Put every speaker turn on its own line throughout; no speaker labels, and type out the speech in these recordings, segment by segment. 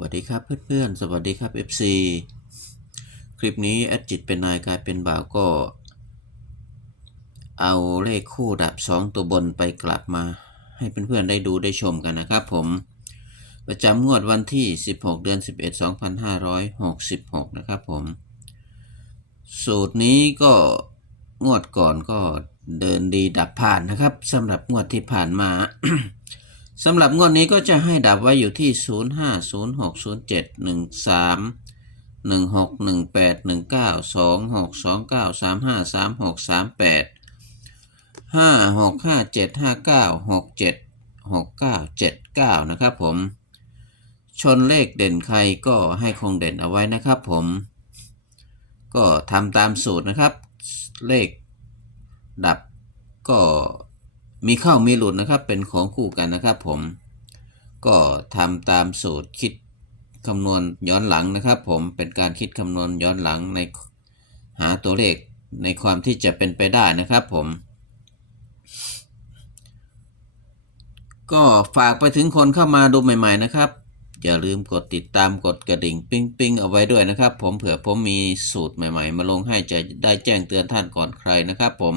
วัสดีครับเพื่อนๆ สวัสดีครับ FC คลิปนี้แอดจิตเป็นนายกลายเป็นบ่าวก็ เอาเลขคู่ดับ 2 ตัวบนไปกลับมา ให้เพื่อนๆได้ดูได้ชมกันนะครับผม ประจำงวดวันที่ 16 เดือน 11 2566 นะครับผม สูตรนี้ก็งวดก่อนก็เดินดีดับผ่านนะครับสำหรับงวดที่ผ่านมา สำหรับงวดนี้ก็จะให้ดับไว้อยู่ที่ 0 5 0 6 0 7 1 3 1 6 1 8 1 9 2 6 2 9 3 5 3 6 3 8 5 6 5 7 5 9 6 7 6 9 7 9 นะครับผม ชนเลขเด่นใครก็ให้คงเด่นเอาไว้นะครับผม ก็ทำตามสูตรนะครับ เลขดับก็ มีเข้ามีหลุดนะครับ เป็นของคู่กันนะครับผม ก็ทำตามสูตรคิดคำนวณย้อนหลังนะครับ ผมเป็นการคิดคำนวณย้อนหลังในหาตัวเลขในความที่จะเป็นไปได้นะครับผม ก็ฝากไปถึงคนเข้ามาดูใหม่ ๆนะครับ อย่าลืมกดติดตามกดกระดิ่งปิ้งปิ้งเอาไว้ด้วยนะครับ ผมเผื่อผมมีสูตรใหม่ ๆ มาลงให้จะได้แจ้งเตือนท่านก่อนใครนะครับ ผม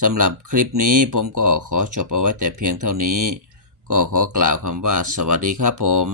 สำหรับคลิปนี้ผมก็ขอจบเอาไว้แต่เพียงเท่านี้ ก็ขอกล่าวคำว่าสวัสดีครับผม